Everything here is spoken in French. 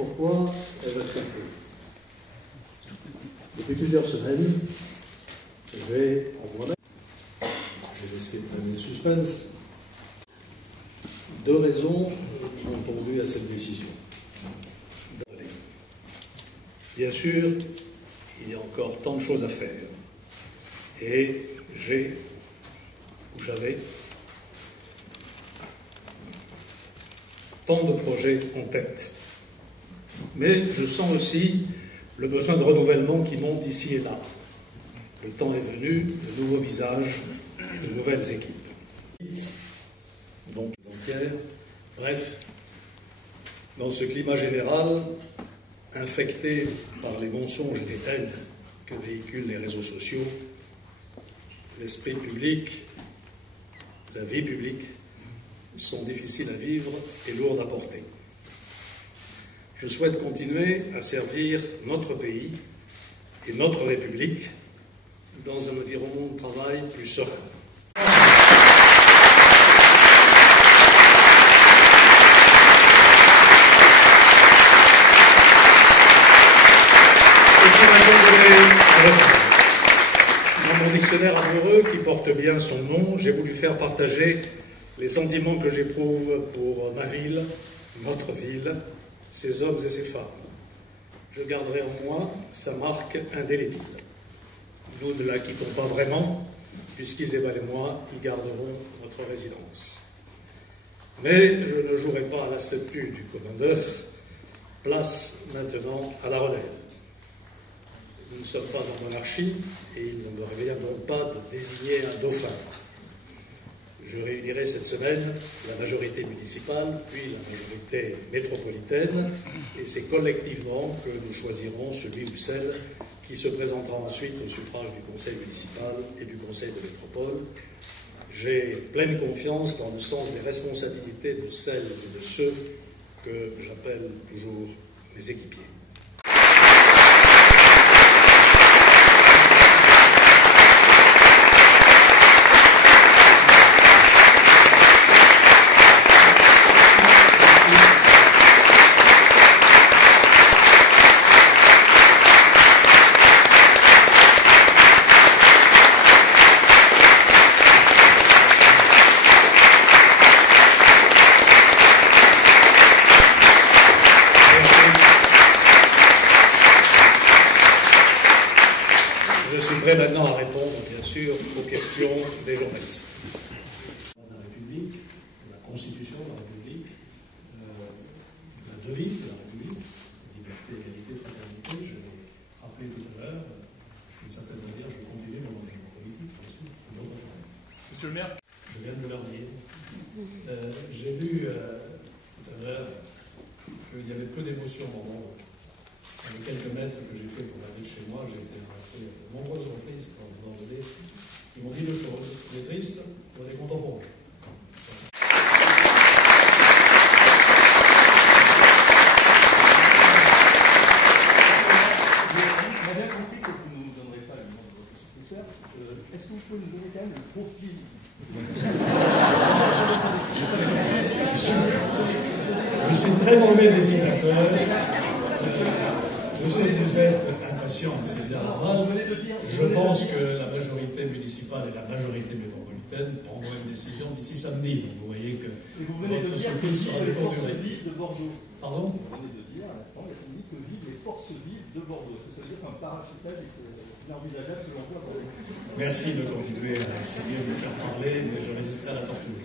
Pourquoi elle va accepter? Depuis plusieurs semaines, j'ai laissé planer le suspense. Deux raisons m'ont conduit à cette décision. Bien sûr, il y a encore tant de choses à faire. Et j'avais tant de projets en tête. Mais je sens aussi le besoin de renouvellement qui monte ici et là. Le temps est venu, de nouveaux visages, de nouvelles équipes. Donc, entière. Bref, dans ce climat général, infecté par les mensonges et les haines que véhiculent les réseaux sociaux, l'esprit public, la vie publique sont difficiles à vivre et lourdes à porter. Je souhaite continuer à servir notre pays et notre République dans un environnement de travail plus serein. Dans mon dictionnaire amoureux, qui porte bien son nom, j'ai voulu faire partager les sentiments que j'éprouve pour ma ville, notre ville, ses hommes et ses femmes. Je garderai en moi sa marque indélébile. Nous ne la quittons pas vraiment, puisqu'Isabelle et moi y garderons notre résidence. Mais je ne jouerai pas à la statue du commandeur, place maintenant à la relève. Nous ne sommes pas en monarchie et il ne me revient donc pas de désigner un dauphin. Je réunirai cette semaine la majorité municipale, puis la majorité métropolitaine, et c'est collectivement que nous choisirons celui ou celle qui se présentera ensuite au suffrage du conseil municipal et du conseil de métropole. J'ai pleine confiance dans le sens des responsabilités de celles et de ceux que j'appelle toujours mes équipiers. Je suis prêt maintenant à répondre, bien sûr, aux questions des journalistes. La République, la Constitution de la République, la devise de la République, liberté, égalité, fraternité, je l'ai rappelé tout à l'heure, d'une certaine manière, je continue mon engagement politique, bien sûr, sous d'autres formes. Monsieur le maire. Je viens de me leur dire. J'ai lu tout à l'heure qu'il y avait peu d'émotion dans les quelques mètres que j'ai fait pour aller chez moi, j'ai été rencontré de nombreuses reprises quand vous en venez, qui m'ont dit deux choses. On est triste, on est content pour vous. On a bien compris que vous ne nous donnerez pas le nom de votre successeur. Est-ce que vous pouvez nous donner quand même le profil? Je suis très mauvais dessinateur. Je sais que vous êtes impatient, c'est bien normal. Je pense que la majorité municipale et la majorité métropolitaine prendront une décision d'ici samedi. Vous voyez que vous venez de dire que vivent les forces vives de Bordeaux. Pardon? Vous venez de dire à l'instant, il y a samedi, que vivent les forces vives de Bordeaux. Est-ce que ça veut dire qu'un parachutage est inenvisageable selon vous à Bordeaux? Merci de continuer à essayer de me faire parler, mais je résisterai à la torture.